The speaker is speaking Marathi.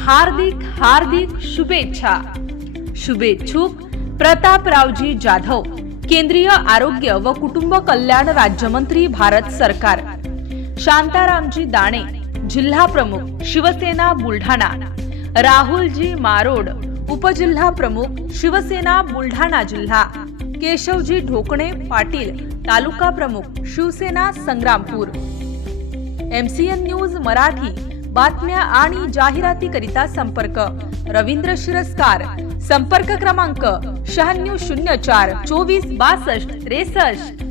हार्दिक हार्दिक शुभेच्छा. शुभेच्छुक प्रतापरावजी जाधव केंद्रीय आरोग्य व कुटुंब कल्याण राज्यमंत्री भारत सरकार. शांतारामजी दाणे जिल्हा प्रमुख शिवसेना बुलढाणा. राहुलजी मारोड उपजिल्हा प्रमुख शिवसेना बुलढाणा जिल्हा. केशवजी ढोकणे पाटील तालुका प्रमुख Shivsena Sangrampur. MCN news Marathi. बातम्या आणि जाहिरातीकरिता संपर्क. रवींद्र शिरस्कार. संपर्क क्रमांक शहाण्णव शून्य चार चोवीस बासष्ट त्रेसष्ट.